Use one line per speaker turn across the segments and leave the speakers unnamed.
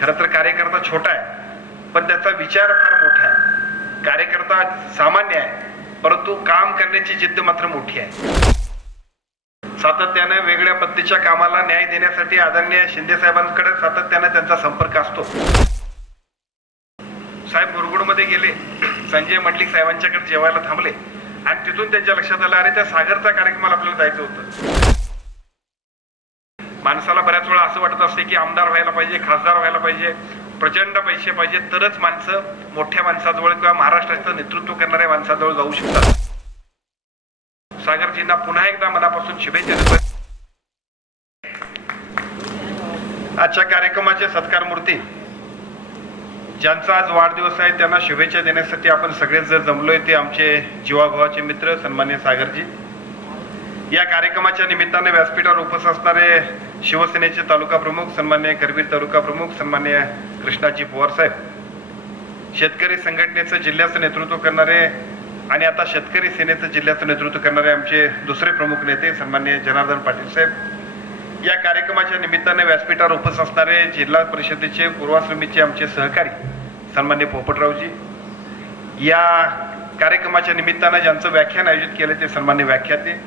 खरं तर कार्यकर्ता छोटा आहे पण त्याचा विचार फार मोठा आहे. कार्यकर्ता सामान्य आहे परंतु काम करण्याची जिद्द मात्र मोठी आहे. सातत्याने वेगळ्या पद्धतीच्या कामाला न्याय देण्यासाठी आदरणीय शिंदे साहेबांकडे सातत्याने त्यांचा संपर्क असतो. साहेब मुरगुडमध्ये गेले. संजय मंडलिक साहेबांच्याकडे जेवायला थांबले. आणि तिथून त्यांच्या लक्षात आलं अरे त्या सागरचा कार्यक्रमाला आपल्याला जायचं होतं. माणसाला बऱ्याच वेळा असं वाटत असते की आमदार व्हायला पाहिजे खासदार व्हायला पाहिजे प्रचंड पैसे पाहिजे तरच माणसं मोठ्या माणसाजवळ किंवा महाराष्ट्राचं नेतृत्व करणाऱ्या माणसाजवळ जाऊ शकतात. सागरजींना पुन्हा एकदा मनापासून शुभेच्छा आजच्या कार्यक्रमाचे सत्कार मूर्ती. ज्यांचा आज वाढदिवस आहे त्यांना शुभेच्छा देण्यासाठी आपण सगळेच जर जमलोय ते आमचे जीवाभावाचे मित्र सन्मान्य सागरजी. या कार्यक्रमाच्या निमित्ताने व्यासपीठावर उपस्थित असणारे शिवसेनेचे तालुका प्रमुख सन्मान्य करवीर तालुका प्रमुख सन्मान्य कृष्णाजी पवार साहेब शेतकरी संघटनेचं जिल्ह्याचं नेतृत्व करणारे आणि आता शेतकरी सेनेचं जिल्ह्याचं नेतृत्व करणारे आमचे दुसरे प्रमुख नेते सन्मान्य जनार्दन पाटील साहेब. या कार्यक्रमाच्या निमित्ताने व्यासपीठावर उपस्थित असणारे जिल्हा परिषदेचे पूर्वाश्रमीचे आमचे सहकारी सन्मान्य पोपटरावजी या कार्यक्रमाच्या निमित्तानं ज्यांचं व्याख्यान आयोजित केलं ते सन्मान्य व्याख्याते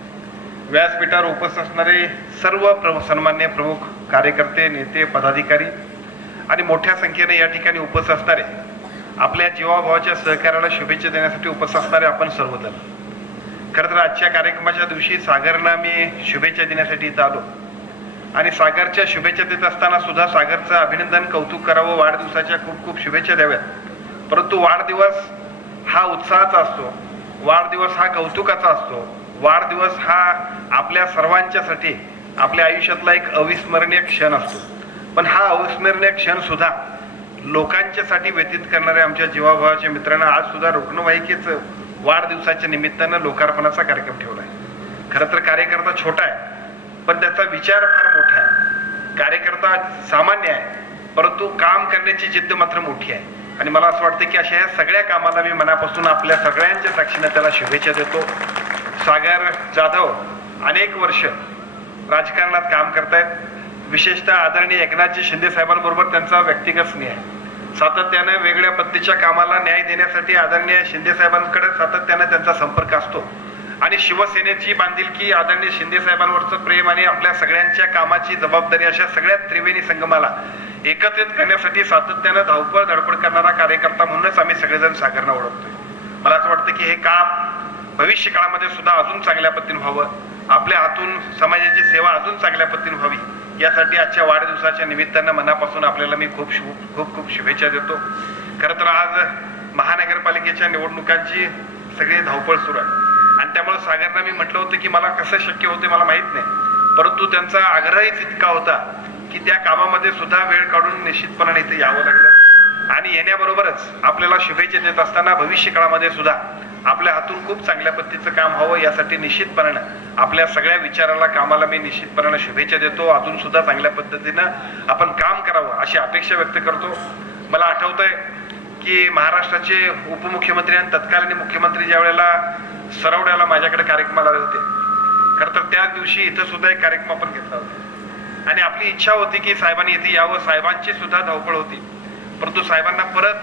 व्यासपीठावर उपस्थित असणारे सर्व प्र सन्मान्य प्रमुख कार्यकर्ते नेते पदाधिकारी आणि मोठ्या संख्येने या ठिकाणी उपस्थित असणारे आपल्या जीवाभावाच्या सहकार्याला शुभेच्छा देण्यासाठी उपस्थित असणारे आपण सर्वजण. खरं तर आजच्या कार्यक्रमाच्या दिवशी सागरला मी शुभेच्छा देण्यासाठी इथं आलो. आणि सागरच्या शुभेच्छा देत असताना सुद्धा सागरचं अभिनंदन कौतुक करावं वाढदिवसाच्या खूप खूप शुभेच्छा द्याव्यात. परंतु वाढदिवस हा उत्साहाचा असतो. वाढदिवस हा कौतुकाचा असतो. वाढदिवस हा आपल्या सर्वांच्यासाठी आपल्या आयुष्यातला एक अविस्मरणीय क्षण असतो. पण हा अविस्मरणीय क्षण सुद्धा लोकांच्यासाठी व्यतीत करणाऱ्या आमच्या जीवाभावाच्या मित्रांना आज सुद्धा रुग्णवाहिकेचं वाढदिवसाच्या निमित्तानं लोकार्पणाचा कार्यक्रम ठेवला आहे. खरं तर कार्यकर्ता छोटा आहे पण त्याचा विचार फार मोठा आहे. कार्यकर्ता सामान्य आहे परंतु काम करण्याची जिद्द मात्र मोठी आहे. आणि मला असं वाटतं की अशा या सगळ्या कामाला मी मनापासून आपल्या सगळ्यांच्या साक्षीने त्याला शुभेच्छा देतो. सागर जाधव अनेक वर्ष राजकारणात काम करतायत. विशेषतः आदरणीय एकनाथजी शिंदे साहेबांबरोबर त्यांचा व्यक्तिगत स्नेह. आहे सातत्याने वेगळ्या पद्धतीच्या कामाला न्याय देण्यासाठी आदरणीय शिंदे साहेबांकडे सातत्याने त्यांचा संपर्क असतो. आणि शिवसेनेची बांधिलकी आदरणीय शिंदे साहेबांवरचं प्रेम आणि आपल्या सगळ्यांच्या कामाची जबाबदारी अशा सगळ्या त्रिवेणी संगमाला एकत्रित करण्यासाठी सातत्यानं धावपळ धडपड करणारा कार्यकर्ता म्हणूनच आम्ही सगळेजण सागरना ओळखतोय. मला असं वाटतं की हे काम भविष्य काळामध्ये सुद्धा अजून चांगल्या पद्धतीने व्हावं. आपल्या हातून समाजाची सेवा अजून चांगल्या पद्धतीने व्हावी. यासाठी आजच्या वाढदिवसाच्या निमित्तानं मनापासून आपल्याला मी खूप शुभ खूप खूप शुभेच्छा देतो. खरं तर आज महानगरपालिकेच्या निवडणुकांची सगळी धावपळ सुरू आहे. आणि त्यामुळे सागरना मी म्हटलं होतं की मला कसं शक्य होते मला माहीत नाही. परंतु त्यांचा आग्रहच इतका होता की त्या कामामध्ये सुद्धा वेळ काढून निश्चितपणाने इथे यावं लागलं. येण्याबरोबरच आपल्याला शुभेच्छा देत असताना भविष्य काळामध्ये सुद्धा आपल्या हातून खूप चांगल्या पद्धतीचं काम व्हावं यासाठी निश्चितपणानं आपल्या सगळ्या विचाराला कामाला मी निश्चितपणानं शुभेच्छा देतो. अजून सुद्धा चांगल्या पद्धतीनं आपण काम करावं अशी अपेक्षा व्यक्त करतो. मला आठवतंय की महाराष्ट्राचे उपमुख्यमंत्री आणि तत्कालीन मुख्यमंत्री ज्या वेळेला सरवड्याला माझ्याकडे कार्यक्रमाला आले होते खरं तर त्या दिवशी इथं सुद्धा एक कार्यक्रम आपण घेतला होता. आणि आपली इच्छा होती की साहेबांनी इथे यावं. साहेबांची सुद्धा धावपळ होती. परंतु साहेबांना परत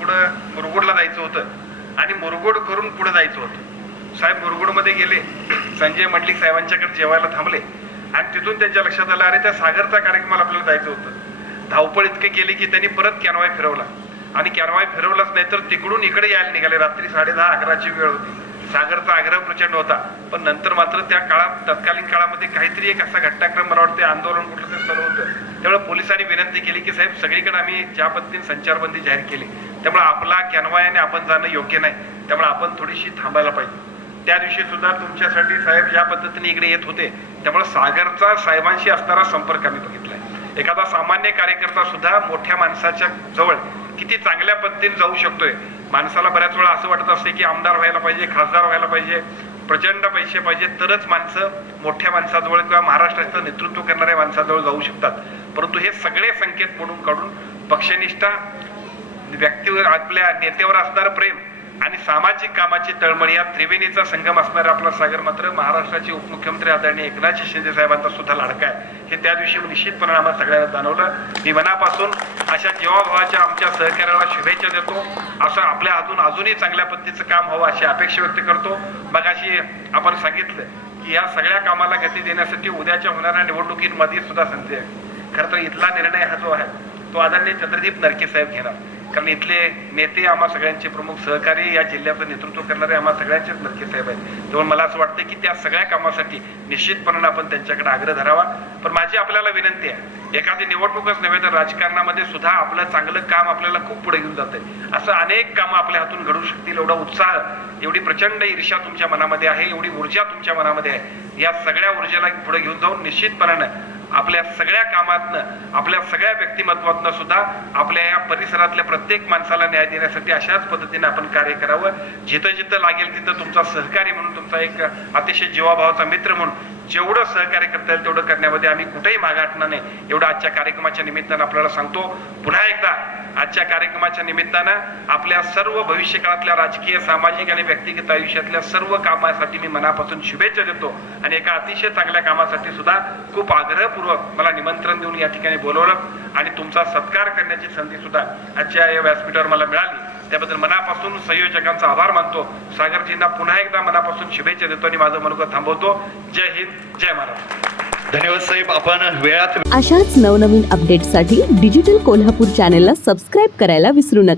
पुढं मुरगुडला जायचं होतं. आणि मुरगुड करून पुढे जायचं होतं. साहेब मुरगुडमध्ये गेले. संजय मंडलिक साहेबांच्याकडे जेवायला थांबले. आणि तिथून त्यांच्या लक्षात आलं अरे त्या सागरचा कार्यक्रमाला आपल्याला जायचं होतं. धावपळ इतके केली की त्यांनी परत कॅनवाय फिरवला. आणि कॅनवाय फिरवलाच नाही तर तिकडून इकडे यायला निघाले. रात्री साडे दहा अकराची वेळ होती. सागरचा आग्रह प्रचंड होता. पण नंतर मात्र त्या काळात तत्कालीन काळामध्ये काहीतरी एक असा घटनाक्रम मला वाटते आंदोलन कुठलं तरी चालू होतं. त्यामुळे पोलिसांनी विनंती केली की साहेब सगळीकडे आम्ही ज्या पद्धतीने संचारबंदी जाहीर केली त्यामुळे आपला कॅनवायाने आपण जाणं योग्य नाही. त्यामुळे आपण थोडीशी थांबायला पाहिजे. त्या दिवशी सुद्धा तुमच्यासाठी साहेब ज्या पद्धतीने इकडे येत होते त्यामुळे सागरचा साहेबांशी असणारा संपर्क आम्ही बघितलाय एखादा सामान्य कार्यकर्ता सुद्धा मोठ्या माणसाच्या जवळ किती चांगल्या पद्धतीने जाऊ शकतोय माणसाला बऱ्याच वेळा असं वाटत असते की आमदार व्हायला पाहिजे खासदार व्हायला पाहिजे प्रचंड पैसे पाहिजे तरच माणसं मोठ्या माणसाजवळ किंवा महाराष्ट्राचं नेतृत्व करणाऱ्या माणसाजवळ जाऊ शकतात. परंतु हे सगळे संकेत म्हणून काढून पक्षनिष्ठा व्यक्तीवर आपल्या नेत्यावर असणारं प्रेम आणि सामाजिक कामाची तळमळ या त्रिवेणीचा संगम असणारा आपला सागर मात्र महाराष्ट्राचे उपमुख्यमंत्री आदरणीय एकनाथ शिंदे साहेबांचा सुद्धा लाडका आहे. हे त्या दिवशी निश्चितपणे आम्हाला सगळ्यांना जाणवलं. मी मनापासून अशा जीवाभावाच्या आमच्या सहकार्याला शुभेच्छा देतो. असं आपल्या हातून अजूनही चांगल्या पद्धतीचं काम हवं अशी अपेक्षा व्यक्त करतो. मग अशी आपण सांगितलं की या सगळ्या कामाला गती देण्यासाठी उद्याच्या होणाऱ्या निवडणुकीमध्ये सुद्धा संधी आहे. खरं तर इथला निर्णय हा जो आहे तो आदरणीय चंद्रदीप नरके साहेब घेणार. कारण इथले नेते आम्हा सगळ्यांचे प्रमुख सहकारी या जिल्ह्याचं नेतृत्व करणारे आम्हा सगळ्यांचेच नक्की साहेब आहेत. त्यामुळे मला असं वाटतं की त्या सगळ्या कामासाठी निश्चितपणे आपण त्यांच्याकडे आग्रह धरावा. पण माझी आपल्याला विनंती आहे एखादी निवडणूकच नव्हे तर राजकारणामध्ये सुद्धा आपलं चांगलं काम आपल्याला खूप पुढे घेऊन जाते असं अनेक कामं आपल्या हातून घडू शकतील एवढा उत्साह एवढी प्रचंड ईर्ष्या तुमच्या मनामध्ये आहे एवढी ऊर्जा तुमच्या मनामध्ये आहे. या सगळ्या ऊर्जेला पुढे घेऊन जाऊन निश्चितपणानं आपल्या सगळ्या कामातनं आपल्या सगळ्या व्यक्तिमत्वातनं सुद्धा आपल्या या परिसरातल्या प्रत्येक माणसाला न्याय देण्यासाठी अशाच पद्धतीने आपण कार्य करावं. जिथं जिथं लागेल तिथं तुमचा सहकारी म्हणून तुमचा एक अतिशय जीवाभावाचा मित्र म्हणून जेवढं सहकार्य करता येईल तेवढं करण्यामध्ये आम्ही कुठेही मागाटणार नाही. एवढं आजच्या कार्यक्रमाच्या निमित्तानं आपल्याला सांगतो. पुन्हा एकदा आजच्या कार्यक्रमाच्या निमित्तानं आपल्या सर्व भविष्यकाळातल्या राजकीय सामाजिक आणि व्यक्तिगत आयुष्यातल्या सर्व कामासाठी मी मनापासून शुभेच्छा देतो. आणि एका अतिशय चांगल्या कामासाठी सुद्धा खूप आग्रहपूर्वक मला निमंत्रण देऊन या ठिकाणी बोलवलं. आणि तुमचा सत्कार करण्याची संधी सुद्धा आजच्या या व्यासपीठावर मला मिळाली. त्याबद्दल मनापासून संयोजकांचा आभार मानतो. सागरजींना पुन्हा एकदा मनापासून शुभेच्छा देतो आणि माझं मनोगत थांबवतो. जय हिंद जय महाराष्ट्र.
धन्यवाद साहेब. आपण वेळात
अशाच नवनवीन अपडेट्ससाठी डिजिटल कोल्हापूर चॅनेलला सबस्क्राईब करायला विसरू नका.